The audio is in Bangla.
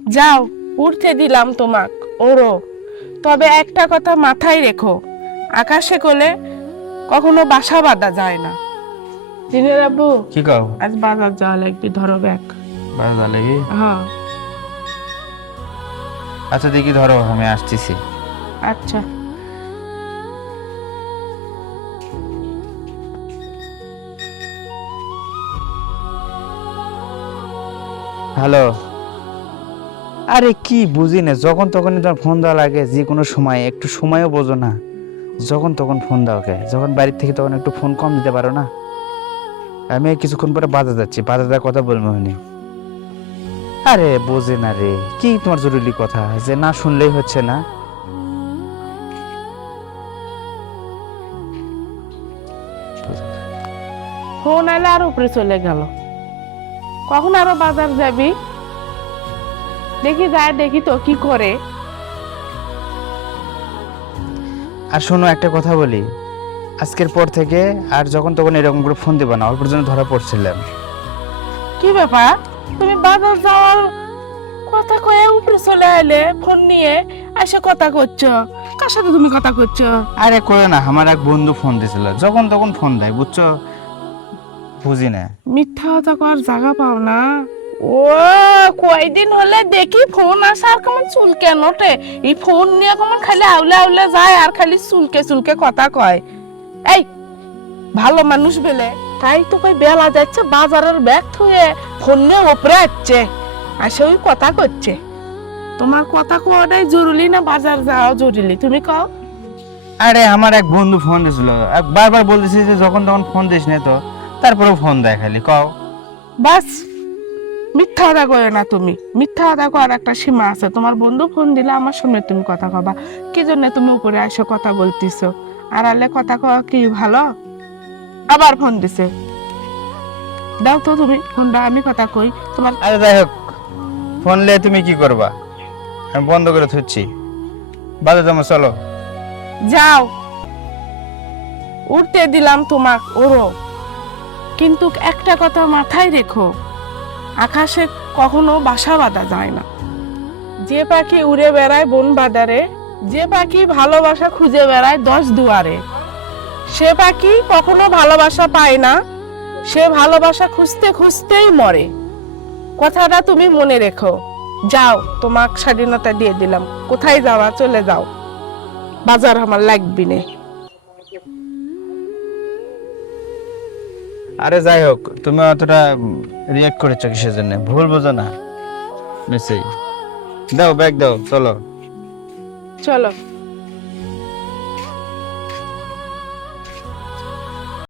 যাও, উঠতে দিলাম তোমাক, ওরো। তবে একটা কথা মাথায় রেখো, আকাশে কোলে কখনো বাসা বাঁধা যায় না। দিনের আব্বু, কি কও? আজ বাজার যাওয়া লাগবে, ধরো ব্যাগ। বাজার লাগি? হ্যাঁ। আচ্ছা দেখি, ধরো আমি আসতেছি। আচ্ছা। হ্যালো। আরে কি বুঝি না, যখন তখনই তোমার ফোন দেওয়া লাগে, যে কোনো সময়, একটু সময়ও বোঝো না, যখন তখন ফোন দাও কে? যখন বাড়ির থেকে তখন একটু ফোন কম দিতে পারো না? আমি কিছুক্ষণ পরে বাজার যাচ্ছি, বাজার যাওয়ার কথা বলবো হনি। আরে বোঝে না রে, কি তোমার জরুরি কথা যে না শুনলেই হচ্ছে না? ফোন এলে আর উপরে চলে গেল। কখন আরো বাজার যাবি? দেখি যায়, দেখি তো কি করে। আর শোনো, একটা কথা বলি, আজকের পর থেকে আর যখন তখন এরকম করে ফোন দেবা না, অল্পের জন্য ধরা পড়ছিলাম। কি ব্যাপার, তুমি বাজার যাওয়ার কথা কয়ে উপরে চলে এলে, ফোন নিয়ে এসে কথা করছো? কার সাথে তুমি কথা করছো? আরে করে না, আমার এক বন্ধু ফোন দিয়েছিল, যখন তখন ফোন দেয়, বুঝছো? বুঝি না। মিথ্যা কথা কর জায়গা পাও না। ও, কয়দিন হলে দেখি ফোন আসে আর কেমন চুলকে নোটে। এই ফোন নিয়ে কেমন খালি আউলে আউলে যায় আর খালি চুলকে চুলকে কথা কয়। এই ভালো মানুষ বেলে, তাই তো কই বেলা যাচ্ছে, বাজারের ব্যাগ থুয়ে ফোন নিয়ে ওপরে আসছে, আসে ওই কথা করছে। তোমার কথা কোয়াটাই জরুরি না বাজার যাওয়া জরুরি, তুমি কও? আরে আমার এক বন্ধু ফোন দিয়েছিল, বারবার বলতেছি যে যখন তখন ফোন দিস না, তো তারপরেও ফোন দেয় খালি, কও। বাস, মিথ্যা কথা কয় না তুমি। মিথ্যা কথা করার একটা সীমা আছে। তোমার বন্ধু ফোন দিলে আমার সঙ্গে তুমি কথা কবা, কি জন্য তুমি উপরে এসে কথা বলতিছো? আর আলে কথা কওয়া কি ভালো? আবার ফোন দিছে, দাও তো তুমি ফোনটা, আমি কথা কই। তোমার আরে যাই হোক, ফোন লে তুমি কি করবা? আমি বন্ধ করে থুচ্ছি, বাজে যাবো, চলো। যাও, উঠতে দিলাম তোমাক, ওরো। কিন্তু একটা কথা মাথায় রেখো, আকাশে কখনো বাসা বাঁধা যায় না। যে পাখি উড়ে বেড়ায় বন বাজারে, যে পাখি ভালোবাসা খুঁজে বেড়ায় 10 দুয়ারে, সে পাখি কখনো ভালোবাসা পায় না, সে ভালোবাসা খুঁজতে খুঁজতেই মরে। কথাটা তুমি মনে রেখো। যাও, তোমাক স্বাধীনতা দিয়ে দিলাম, কোথায় যাওয়া চলে যাও, বাজার আমার লাগবি না। আরে যাই হোক, তুমি অতটা রিয়াক্ট করেছো কিসের জন্য? ভুল বোঝো না নিশ্চয়ই। দাও ব্যাগ, দাও, চলো। চলো।